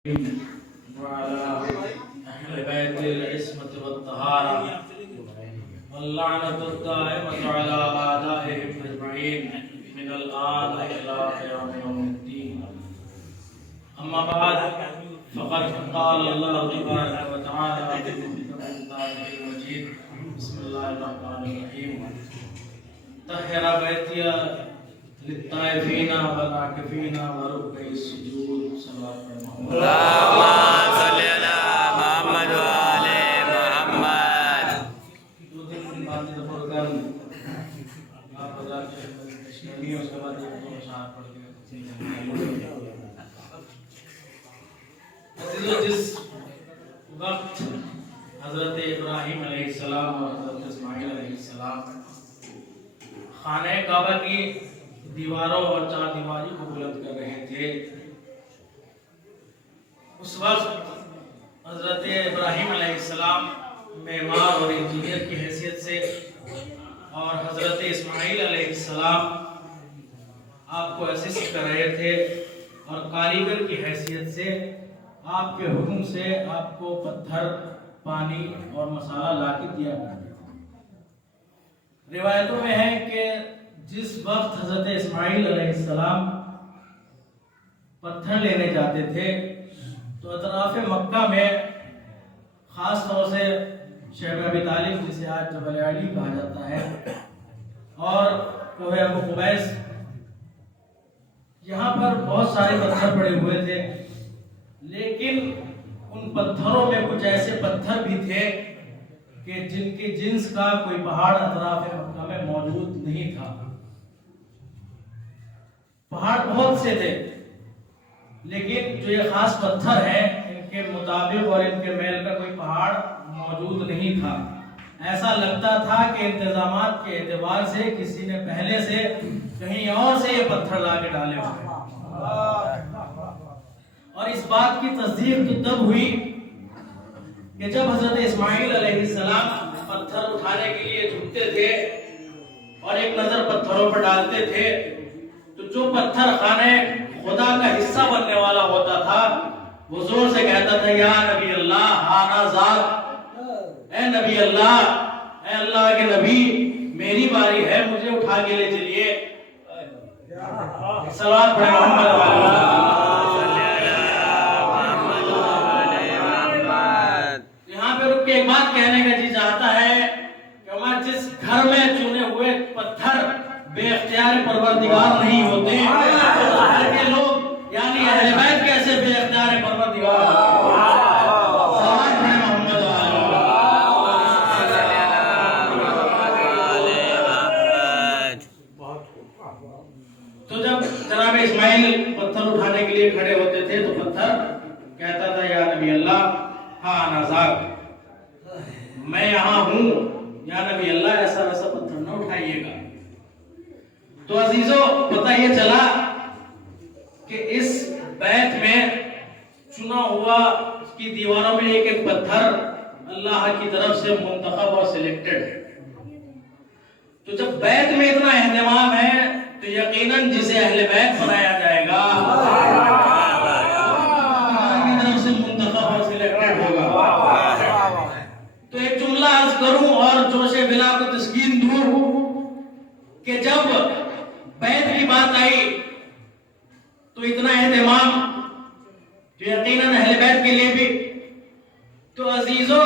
وعلى أهل بيت العصمة والطهارة واللعنة الدائمة على أعدائهم أجمعين من الآن إلى قيام يوم الدين. أما بعد فقد قال الله تبارك وتعالى في كتابه المجيد: بسم الله الرحمن الرحيم. طهر بيتي للطائفين والعاكفين وركع السجود. اللهم صل على محمد وآل محمد. دو دن بعد دفعہ کر آپ بازار سے اس کے بعد ایک دو اشعار پڑھ کے جس وقت حضرت ابراہیم علیہ السلام اور حضرت اسماعیل علیہ السلام خانہ کعبہ کی دیواروں اور چار دیواری کو بلند کر رہے تھے، اس وقت حضرت ابراہیم علیہ السلام معمار اور انجینئر کی حیثیت سے اور حضرت اسماعیل علیہ السلام آپ کو اسسٹ کر رہے تھے اور کاریگر کی حیثیت سے آپ کے حکم سے آپ کو پتھر، پانی اور مسالہ لا کے دیا کرتے تھے۔ روایتوں میں ہے کہ جس وقت حضرت اسماعیل علیہ السلام پتھر لینے جاتے تھے تو اطراف مکہ میں خاص طور سے شیخ ابی طالب، جسے آج جبل علی کہا جاتا ہے، اور کوہ ابو قبیس، یہاں پر بہت سارے پتھر پڑے ہوئے تھے، لیکن ان پتھروں میں کچھ ایسے پتھر بھی تھے کہ جن کے جنس کا کوئی پہاڑ اطراف مکہ میں موجود نہیں تھا۔ پہاڑ بہت سے تھے، لیکن جو یہ خاص پتھر ہیں ان کے مطابق اور ان کے میل کا کوئی پہاڑ موجود نہیں تھا۔ ایسا لگتا تھا کہ انتظامات کے اعتبار سے کسی نے پہلے سے کہیں اور سے یہ پتھر لا کے ڈالے ہوئے، اور اس بات کی تصدیق تو تب ہوئی کہ جب حضرت اسماعیل علیہ السلام پتھر اٹھانے کے لیے جھکتے تھے اور ایک نظر پتھروں پر ڈالتے تھے تو جو پتھر خانہ خدا کا حصہ بننے والا ہوتا تھا وہ زور سے کہتا تھا: یا نبی اللہ ہانا ذات، اے نبی اللہ، اے اللہ کے نبی، میری باری ہے، مجھے اٹھا کے لے چلیے۔ صلوات پڑھیں محمد یہاں پہ رک کے ایک بات کہنے کا جی چاہتا ہے کہ ہمارے جس گھر میں چنے ہوئے پتھر بے اختیار پروردگار نہیں ہوتے، گھر کے لوگ یعنی اہل بیت کیسے بے اختیار پروردگار ہوتے ہیں؟ صلوات پڑھیں محمد تو جب جناب اسماعیل پتھر اٹھانے کے لیے کھڑے ہوتے تھے تو پتھر کہتا تھا: یا نبی اللہ ہاں نازاک، میں یہاں ہوں، یا نبی اللہ ایسا ویسا پتھر نہ اٹھائیے گا۔ تو عزیزو، پتہ یہ چلا کہ اس بیت میں چنا ہوا کی دیواروں میں ایک ایک پتھر اللہ کی طرف سے منتخب اور سلیکٹڈ ہے۔ تو جب بیت میں اتنا اہتمام ہے تو یقیناً جسے اہل بیت بنایا جائے گا اللہ کی طرف سے منتخب اور سلیکٹڈ ہوگا۔ تو ایک جملہ عرض کروں اور جوش بلا کو تسکین دوں کہ جب بیت کی بات آئی تو اتنا اہتمام جو یقیناً اہل بیت کے لیے بھی، تو عزیزوں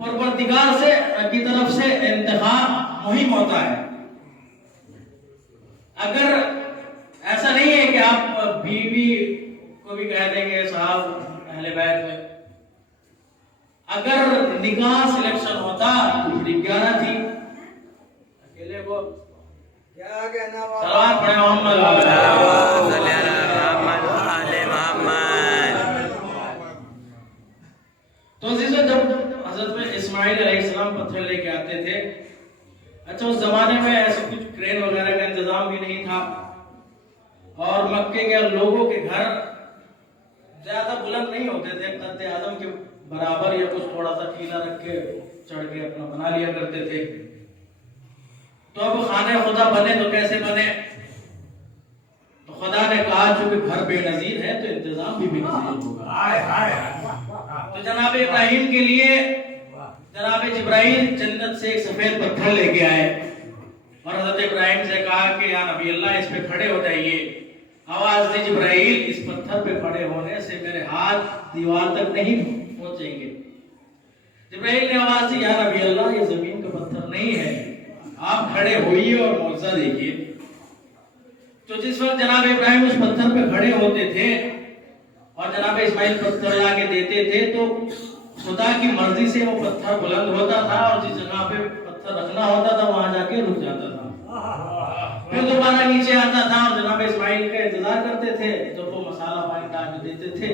پروردگار سے کی طرف سے انتخاب مہم ہوتا ہے۔ اگر ایسا نہیں ہے کہ آپ بیوی کو بھی کہہ دیں گے صاحب اہل بیت میں، اگر نکاح سلیکشن ہوتا تو 11 تھی، اکیلے کو کیا کہنا؟ صلوات پڑھیں محمد تو عزیزو، جب حضرت اسماعیل علیہ السلام پتھر لے کے آتے تھے، اچھا اس زمانے میں ایسے کچھ کرین وغیرہ کا انتظام بھی نہیں تھا، اور مکے کے لوگوں کے گھر زیادہ بلند نہیں ہوتے تھے، قد آدم کے برابر یا کچھ تھوڑا سا ٹیلا رکھ کے چڑھ کے اپنا بنا لیا کرتے تھے۔ تو اب خانہ خدا بنے تو کیسے بنے؟ تو خدا نے کہا چونکہ گھر بے نظیر ہے تو انتظام بھی بے نظیر ہوگا. تو جناب ابراہیم کے لیے جناب جبرائیل جنت سے ایک سفید پتھر لے کے آئے اور حضرت ابراہیم سے کہا کہ یا نبی اللہ اس پہ کھڑے ہو جائیے. آواز دی جبرائیل اس پتھر پہ کھڑے ہونے سے میرے ہاتھ دیوار تک نہیں پہنچیں گے. جبرائیل نے آواز دی یا نبی اللہ یہ زمین کا پتھر نہیں ہے, آپ کھڑے ہوئیے اور معجزہ دیکھیے. تو جس وقت جناب ابراہیم اس پتھر پہ کھڑے ہوتے تھے اور جناب اسماعیل پتھر لا کے دیتے تھے تو خدا کی مرضی سے وہ پتھر بلند ہوتا تھا اور جس جگہ پہ پتھر رکھنا ہوتا تھا وہاں جا کے رک جاتا تھا. پھر دوبارہ نیچے آتا تھا اور جناب اسماعیل کا انتظار کرتے تھے. جب وہ مسالہ پانی ڈال کے دیتے تھے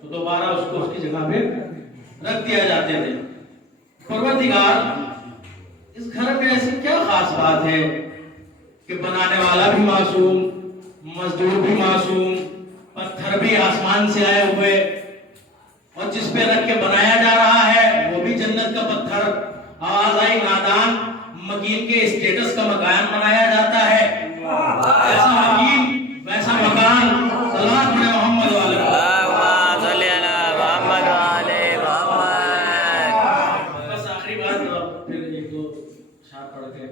تو دوبارہ اس کو اس کی جگہ پہ رکھ دیا جاتے تھے. پروردگار اس گھر میں ایسی کیا خاص بات ہے کہ بنانے والا بھی معصوم, مزدور بھی معصوم, پتھر بھی آسمان سے آئے ہوئے اور جس پہ رکھ کے بنایا جا رہا ہے وہ بھی جنت کا پتھر. آواز آئی نادان مکین کے اسٹیٹس کا مکان بنایا جاتا ہے. ایسا مکین ویسا مکان. صلوات پڑھیں محمد والے اللہم صلی علی محمد والے محمد. بس آخری بات اور پھر ایک دو اشعار پڑھ کے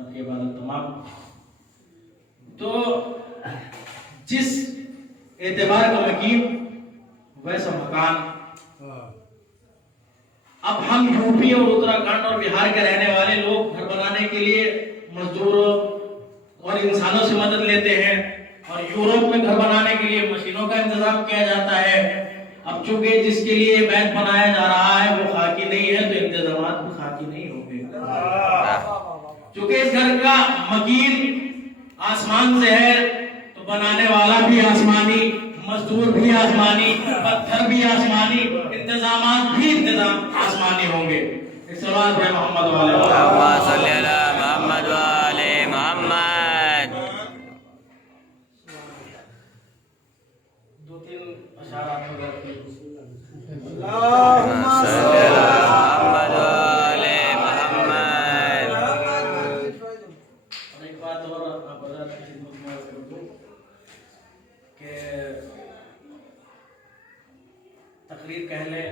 آپ کی عبادت تمام. تو جس اعتبار کا مکین ویسا مکان. اب ہم یوپی اور اتراکھنڈ اور بہار کے رہنے والے لوگ گھر بنانے کے لیے مزدوروں اور انسانوں سے مدد لیتے ہیں اور یورپ میں گھر بنانے کے لیے مشینوں کا انتظام کیا جاتا ہے. اب چونکہ جس کے لیے بیت بنایا جا رہا ہے وہ خاکی نہیں ہے تو انتظامات بھی خاکی نہیں ہوں گے. چونکہ اس گھر کا مکین آسمان سے ہے تو بنانے والا بھی آسمانی, مزدور بھی آسمانی, پتھر بھی آسمانی, انتظامات بھی انتظام آسمانی ہوں گے. صلوات پڑھیں محمد والے اللہم صلی علی محمد والے محمد. دو تین اشارات ہو جاتے ہیں. اللہم صلی علی محمد والے محمد. اور ایک بات اور آپ حضرات کی خدمت میں عرض کر دوں کہ تقریر کہہ لیں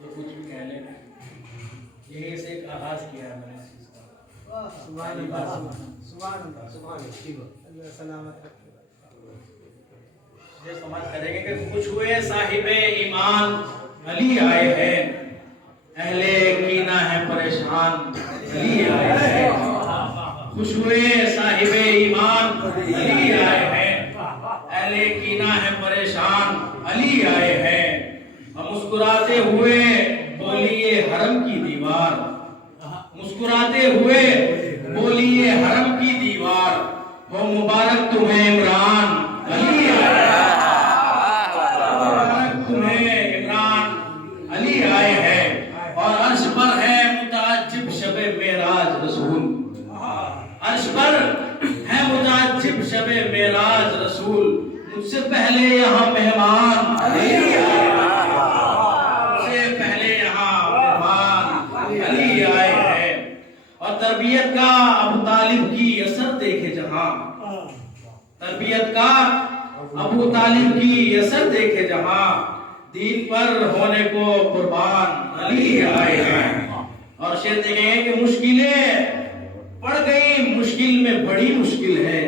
جو کچھ بھی کہہ لیں, یہی سے ایک آغاز کیا ہے میں نے اس چیز کا. سبحان اللہ سبحان اللہ سلامت رکھے. یہ سمجھ کریں گے کہ کچھ ہوئے صاحب ایمان علی آئے ہیں, اہل کینہ ہے پریشان علی آئے ہیں. خوش ہوئے صاحب ایمان علی آئے ہیں, اہل کینہ ہے پریشان علی آئے ہیں. مسکراتے ہوئے بولیے حرم کی دیوار, مسکراتے ہوئے بولیے حرم کی دیوار, وہ مبارک تمہیں عمران علی آئے ہیں, مبارک تمہیں عمران علی آئے ہیں. اور عرش پر ہے متعجب شب معراج رسول, عرش پر ہے متعجب شب معراج رسول. مجھ سے پہلے یہاں مہمان علی آئے ہیں, اور تربیت کا ابو طالب کی اثر دیکھے جہاں, تربیت کا ابو طالب کی اثر دیکھے جہاں. دین پر ہونے کو قربان علی آئے ہیں. اور شعر دیکھیں کہ مشکلیں پڑ گئی, مشکل میں بڑی مشکل ہے,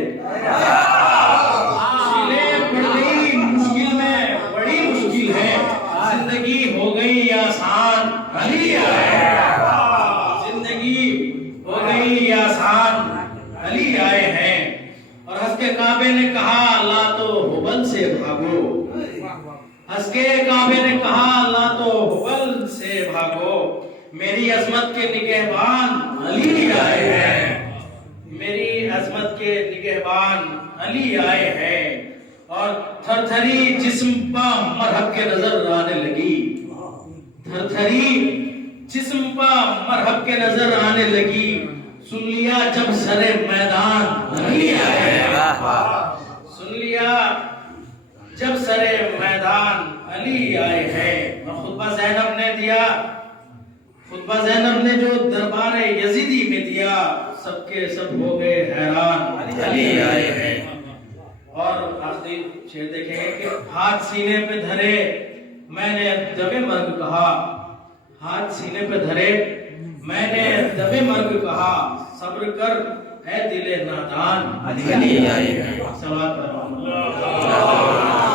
مشکلیں پڑ گئی, مشکل میں بڑی مشکل ہے. زندگی ہو گئی آسان علی آئے ہیں, زندگی ہو گئی آسان علی آئے ہیں. اور ہنس کے کعبے نے کہا لا تو حبل سے بھاگو, ہنس کے کعبے نے کہا لا تو حبل سے بھاگو. میری عظمت کے نگہبان علی آئے ہیں, میری عظمت کے نگہبان علی آئے ہیں. اور تھر تھری جسم پا مرہب کے نظر آنے لگی, تھر تھری جسم پا مرہب کے نظر آنے لگی. سن لیا جب سرے میدان علی آئے ہیں, سن لیا جب سرے میدان علی آئے ہیں. اور خطبہ زینب نے دیا, خطبہ زینب نے جو دربار یزیدی میں دیا, سب کے سب ہو گئے حیران علی آئے ہیں. اور آخری شعر دیکھیں گے کہ ہاتھ سینے پہ دھرے میں نے دم مرگ کہا، ہاتھ سینے پہ دھرے میں نے دم مرگ کہا، صبر کر اے دل نادان، علی آئے گا۔ صلوات پڑھو۔